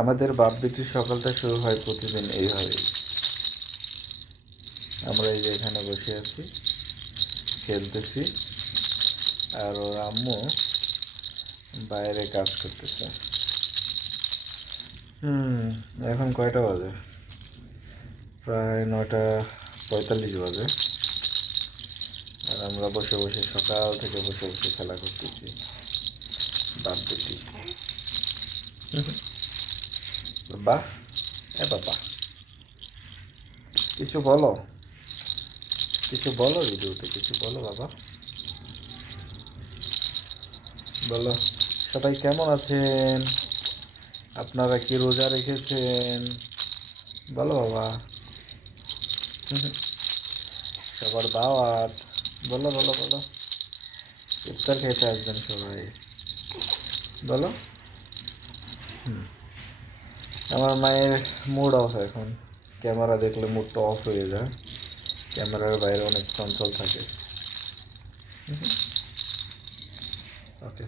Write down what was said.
আমাদের বাপ বেটির সকালটা শুরু হয় প্রতিদিন এইভাবেই। আমরা এই যে এখানে বসে আছি, খেলতেছি, আর ওর আম্মু বাইরে কাজ করতেছে। এখন কয়টা বাজে? প্রায় 9:45 বাজে। আর আমরা বসে বসে সকাল থেকে বসে বসে খেলা করতেছি বাপ বেটি। বাবা, বাবা, কিছু বলো, কিছু বলো, ভিডিওতে কিছু বলো বাবা, বলো। সবাই কেমন আছেন? আপনারা কি রোজা রেখেছেন? বলো বাবা। সবার দাওয়াত। বলো বলো বলো। ইফতার খেতে আসবেন সবাই, বলো। আমার মায়ের মুড অফ এখন। ক্যামেরা দেখলে মুডটা অফ হয়ে যায়। ক্যামেরার বাইরে অনেক চঞ্চল থাকে। ওকে।